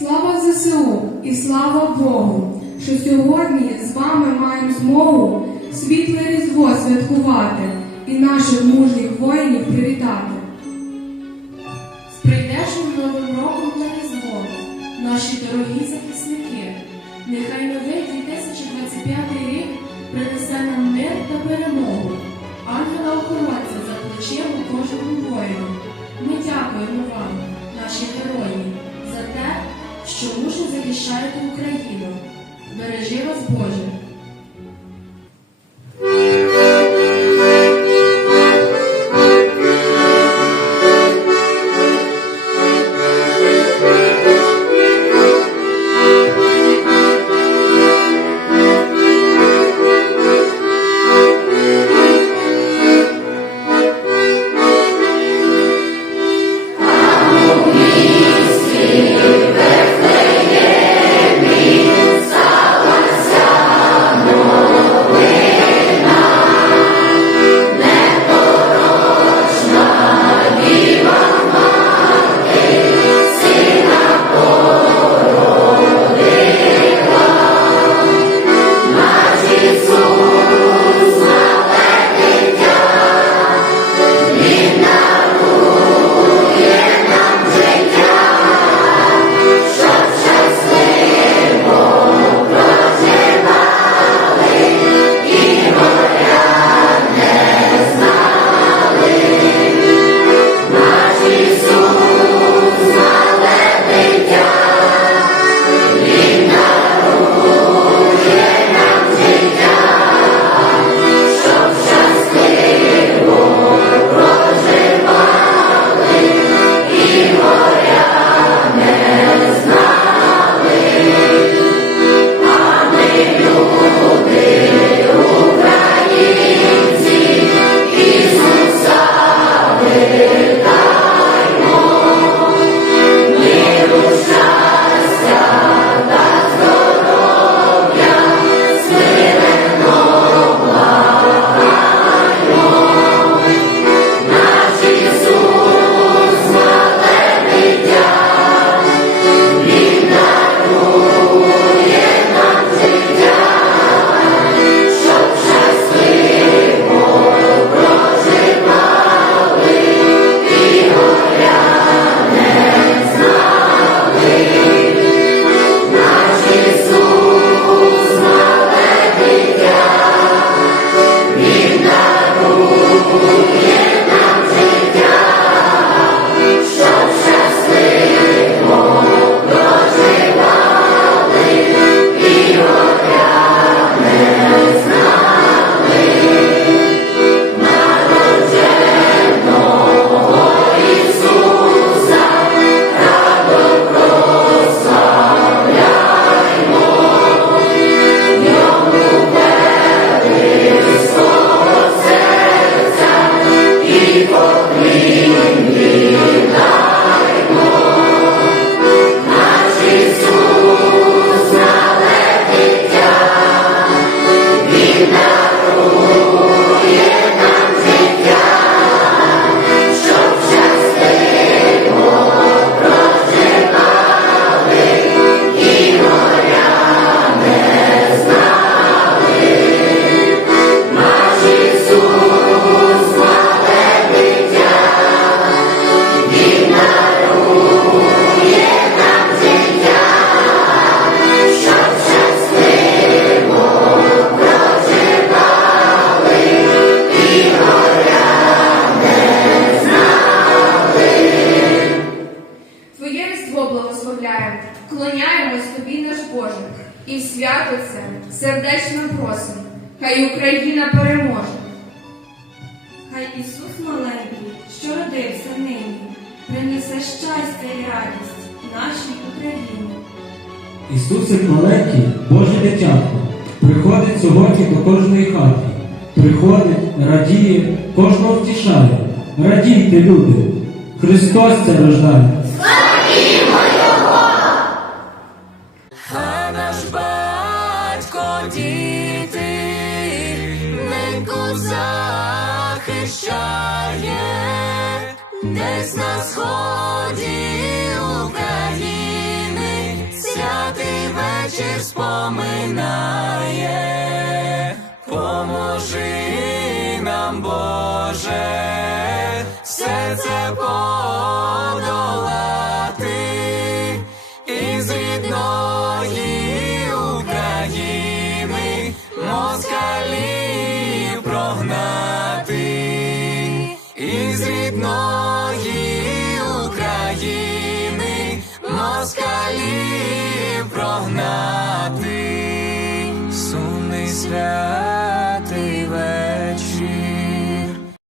Слава ЗСУ і слава Богу, що сьогодні з вами маємо змогу світле різдво святкувати і наших мужніх воїнів привітати. З прийдешним новим роком та різдвом, наші дорогі захисники, що мужньо захищаєте Україну. Бережи вас, Боже! Різдво благословляємо, вклоняємось тобі, наш Боже, і в свято це сердечно просимо, хай Україна переможе. Хай Ісус маленький, що родився нині, принесе щастя і радість нашій Україні. Ісусик маленький, Боже дитятко, приходить сьогодні до кожної хати. Приходить, радіє, кожного втішає. Радійте, люди, Христос це рождає. Десь на сході України святий вечір споминає, поможи нам, Боже, все це подолати now.